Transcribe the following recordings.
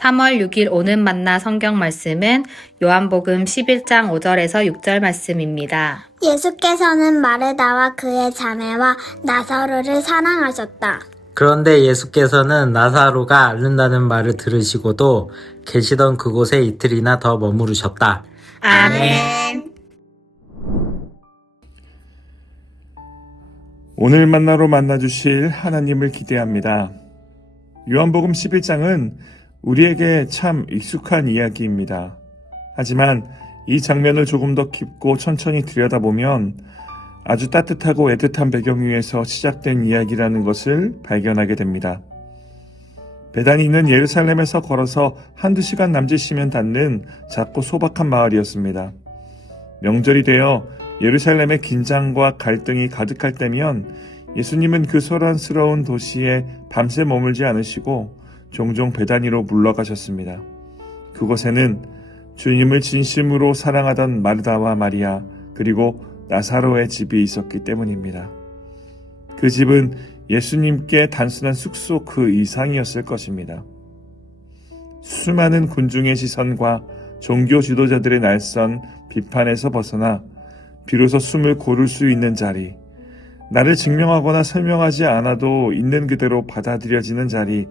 3월 6일 오는 만나 성경 말씀은 요한복음 11장 5절에서 6절 말씀입니다. 예수께서는 마르다와 그의 자매와 나사로를 사랑하셨다. 그런데 예수께서는 나사로가 앓는다는 말을 들으시고도 계시던 그곳에 이틀이나 더 머무르셨다. 아멘. 오늘 만나로 만나주실 하나님을 기대합니다. 요한복음 11장은 우리에게 참 익숙한 이야기입니다. 하지만 이 장면을 조금 더 깊고 천천히 들여다보면 아주 따뜻하고 애틋한 배경 위에서 시작된 이야기라는 것을 발견하게 됩니다. 베단이 있는 예루살렘에서 걸어서 한두 시간 남짓이면 닿는 작고 소박한 마을이었습니다. 명절이 되어 예루살렘의 긴장과 갈등이 가득할 때면 예수님은 그 소란스러운 도시에 밤새 머물지 않으시고 종종 베다니로 물러가셨습니다. 그곳에는 주님을 진심으로 사랑하던 마르다와 마리아 그리고 나사로의 집이 있었기 때문입니다. 그 집은 예수님께 단순한 숙소 그 이상이었을 것입니다. 수많은 군중의 시선과 종교 지도자들의 날선 비판에서 벗어나 비로소 숨을 고를 수 있는 자리, 나를 증명하거나 설명하지 않아도 있는 그대로 받아들여지는 자리,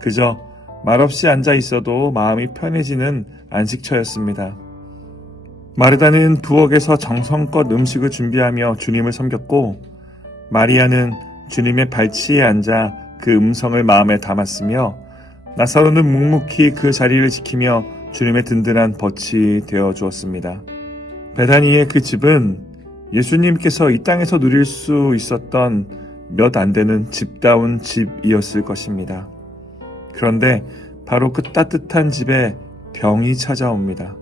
그저 말없이 앉아 있어도 마음이 편해지는 안식처였습니다. 마르다는 부엌에서 정성껏 음식을 준비하며 주님을 섬겼고, 마리아는 주님의 발치에 앉아 그 음성을 마음에 담았으며, 나사로는 묵묵히 그 자리를 지키며 주님의 든든한 벗이 되어 주었습니다. 베다니의 그 집은 예수님께서 이 땅에서 누릴 수 있었던 몇 안 되는 집다운 집이었을 것입니다. 그런데 바로 그 따뜻한 집에 병이 찾아옵니다.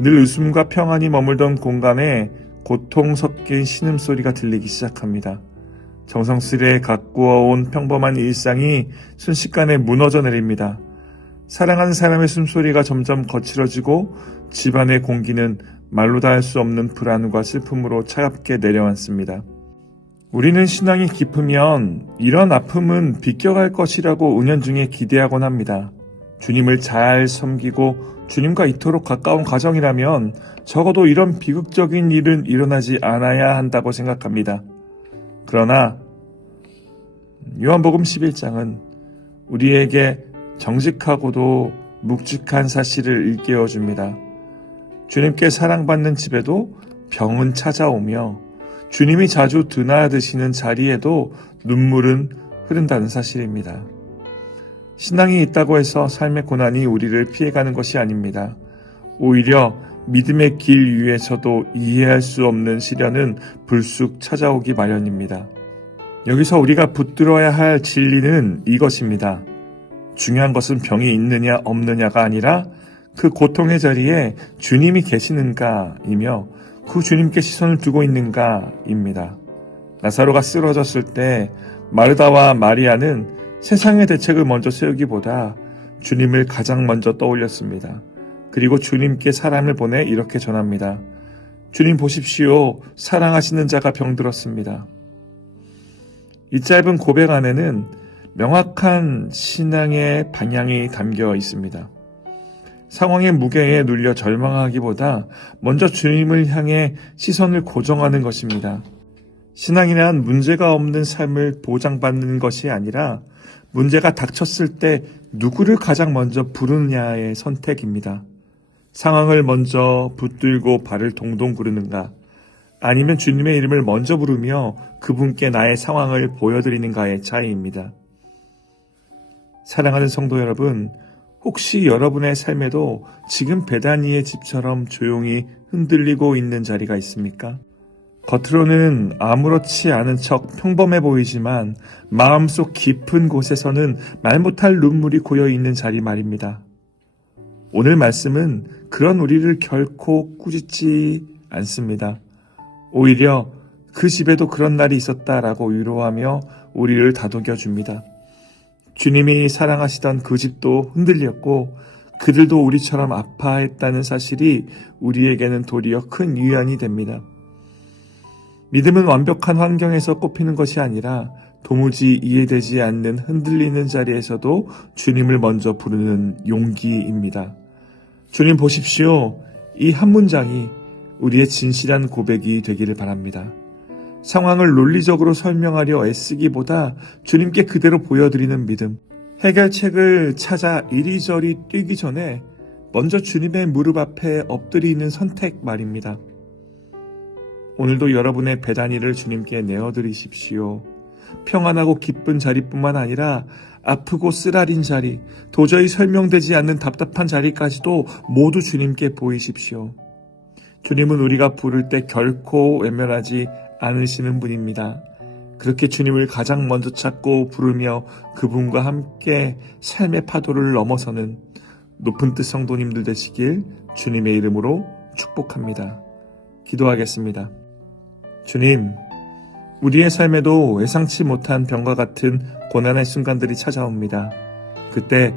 늘 웃음과 평안이 머물던 공간에 고통 섞인 신음소리가 들리기 시작합니다. 정성스레 가꾸어온 평범한 일상이 순식간에 무너져 내립니다. 사랑하는 사람의 숨소리가 점점 거칠어지고 집안의 공기는 말로 다 할 수 없는 불안과 슬픔으로 차갑게 내려앉습니다. 우리는 신앙이 깊으면 이런 아픔은 비껴갈 것이라고 은연중에 기대하곤 합니다. 주님을 잘 섬기고 주님과 이토록 가까운 가정이라면 적어도 이런 비극적인 일은 일어나지 않아야 한다고 생각합니다. 그러나 요한복음 11장은 우리에게 정직하고도 묵직한 사실을 일깨워줍니다. 주님께 사랑받는 집에도 병은 찾아오며 주님이 자주 드나드시는 자리에도 눈물은 흐른다는 사실입니다. 신앙이 있다고 해서 삶의 고난이 우리를 피해가는 것이 아닙니다. 오히려 믿음의 길 위에서도 이해할 수 없는 시련은 불쑥 찾아오기 마련입니다. 여기서 우리가 붙들어야 할 진리는 이것입니다. 중요한 것은 병이 있느냐 없느냐가 아니라 그 고통의 자리에 주님이 계시는가이며 그 주님께 시선을 두고 있는가입니다. 나사로가 쓰러졌을 때 마르다와 마리아는 세상의 대책을 먼저 세우기보다 주님을 가장 먼저 떠올렸습니다. 그리고 주님께 사람을 보내 이렇게 전합니다. 주님 보십시오. 사랑하시는 자가 병들었습니다. 이 짧은 고백 안에는 명확한 신앙의 방향이 담겨 있습니다. 상황의 무게에 눌려 절망하기보다 먼저 주님을 향해 시선을 고정하는 것입니다. 신앙이란 문제가 없는 삶을 보장받는 것이 아니라 문제가 닥쳤을 때 누구를 가장 먼저 부르느냐의 선택입니다. 상황을 먼저 붙들고 발을 동동 구르는가, 아니면 주님의 이름을 먼저 부르며 그분께 나의 상황을 보여드리는가의 차이입니다. 사랑하는 성도 여러분, 혹시 여러분의 삶에도 지금 베다니의 집처럼 조용히 흔들리고 있는 자리가 있습니까? 겉으로는 아무렇지 않은 척 평범해 보이지만 마음속 깊은 곳에서는 말 못할 눈물이 고여있는 자리 말입니다. 오늘 말씀은 그런 우리를 결코 꾸짖지 않습니다. 오히려 그 집에도 그런 날이 있었다라고 위로하며 우리를 다독여 줍니다. 주님이 사랑하시던 그 집도 흔들렸고 그들도 우리처럼 아파했다는 사실이 우리에게는 도리어 큰 위안이 됩니다. 믿음은 완벽한 환경에서 꼽히는 것이 아니라 도무지 이해되지 않는 흔들리는 자리에서도 주님을 먼저 부르는 용기입니다. 주님 보십시오. 이 한 문장이 우리의 진실한 고백이 되기를 바랍니다. 상황을 논리적으로 설명하려 애쓰기보다 주님께 그대로 보여드리는 믿음. 해결책을 찾아 이리저리 뛰기 전에 먼저 주님의 무릎 앞에 엎드리는 선택 말입니다. 오늘도 여러분의 배단위를 주님께 내어드리십시오. 평안하고 기쁜 자리뿐만 아니라 아프고 쓰라린 자리, 도저히 설명되지 않는 답답한 자리까지도 모두 주님께 보이십시오. 주님은 우리가 부를 때 결코 외면하지 않으시는 분입니다. 그렇게 주님을 가장 먼저 찾고 부르며 그분과 함께 삶의 파도를 넘어서는 높은 뜻 성도님들 되시길 주님의 이름으로 축복합니다. 기도하겠습니다. 주님, 우리의 삶에도 예상치 못한 병과 같은 고난의 순간들이 찾아옵니다. 그때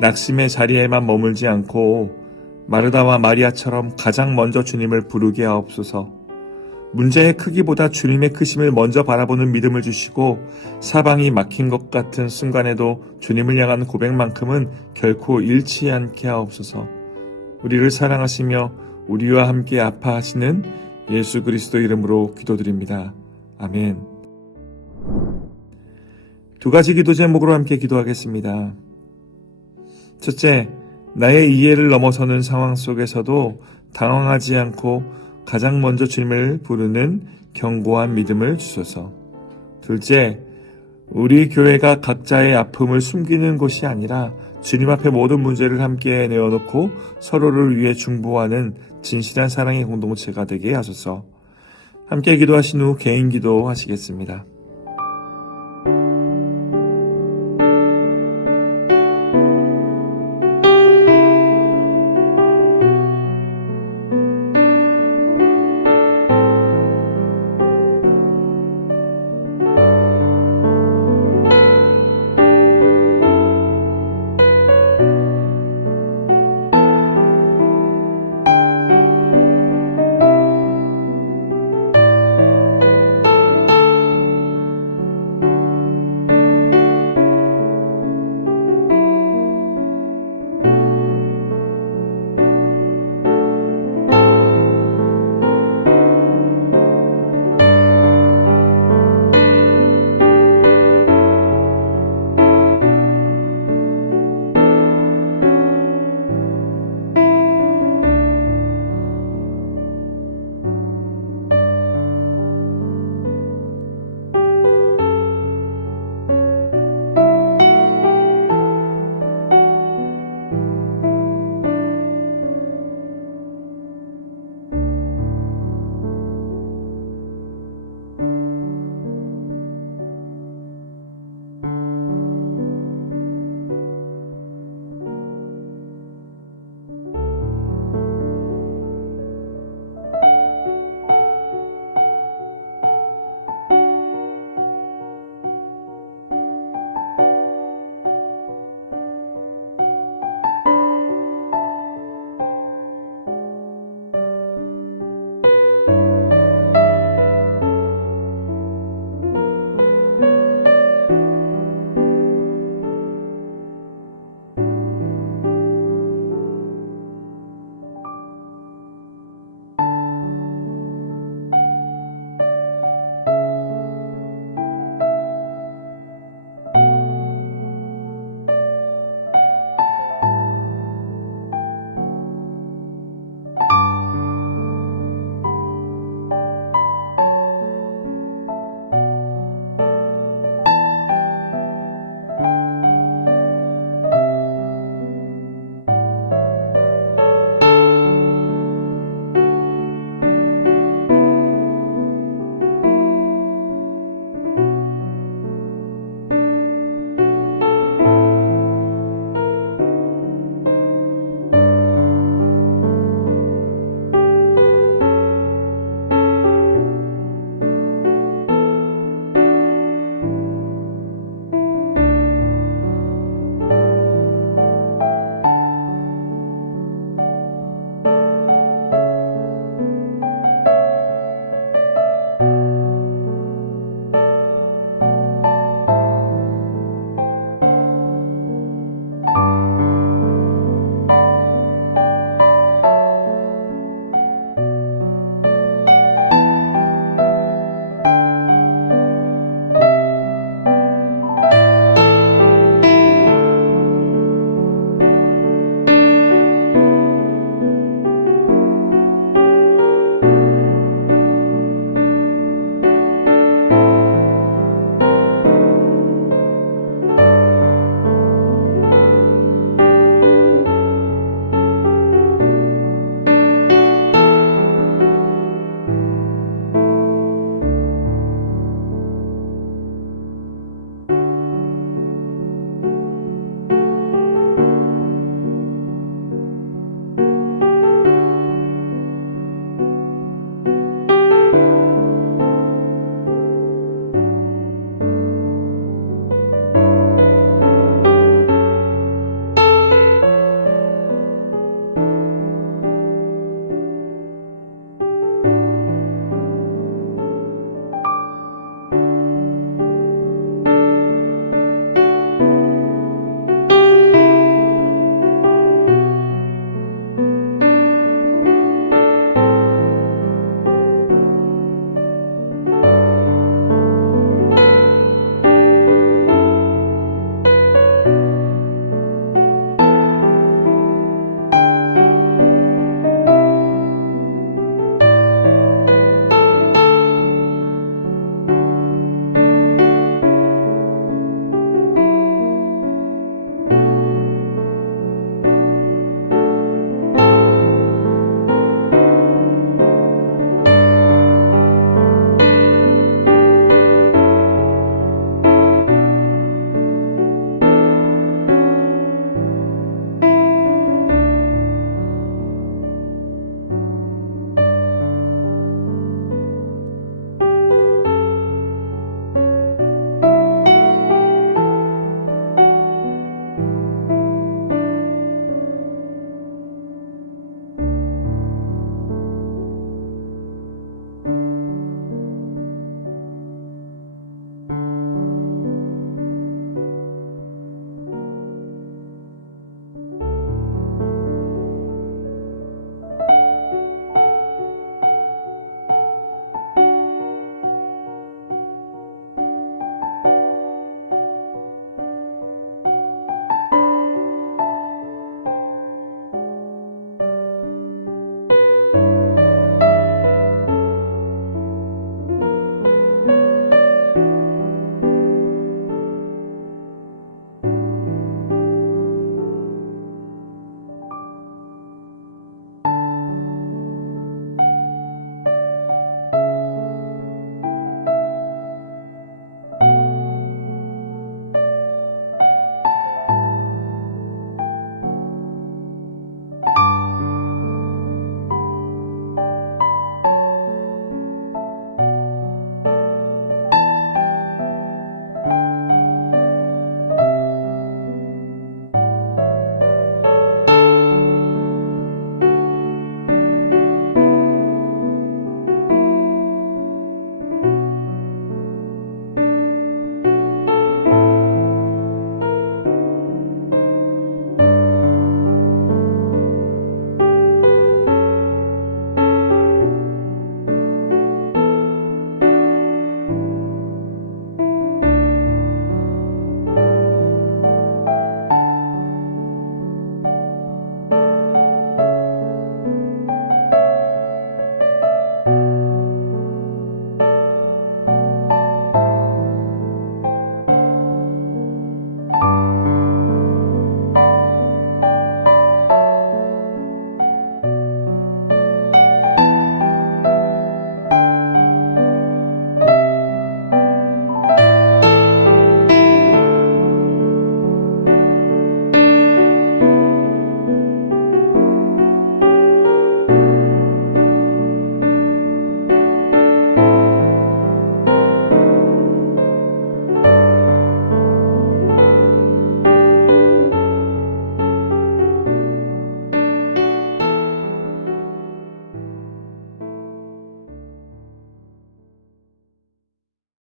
낙심의 자리에만 머물지 않고 마르다와 마리아처럼 가장 먼저 주님을 부르게 하옵소서. 문제의 크기보다 주님의 크심을 먼저 바라보는 믿음을 주시고 사방이 막힌 것 같은 순간에도 주님을 향한 고백만큼은 결코 잃지 않게 하옵소서. 우리를 사랑하시며 우리와 함께 아파하시는 예수 그리스도 이름으로 기도드립니다. 아멘. 두 가지 기도 제목으로 함께 기도하겠습니다. 첫째, 나의 이해를 넘어서는 상황 속에서도 당황하지 않고 가장 먼저 주님을 부르는 견고한 믿음을 주소서. 둘째, 우리 교회가 각자의 아픔을 숨기는 곳이 아니라 주님 앞에 모든 문제를 함께 내어놓고 서로를 위해 중보하는 진실한 사랑의 공동체가 되게 하소서. 함께 기도하신 후 개인 기도 하시겠습니다.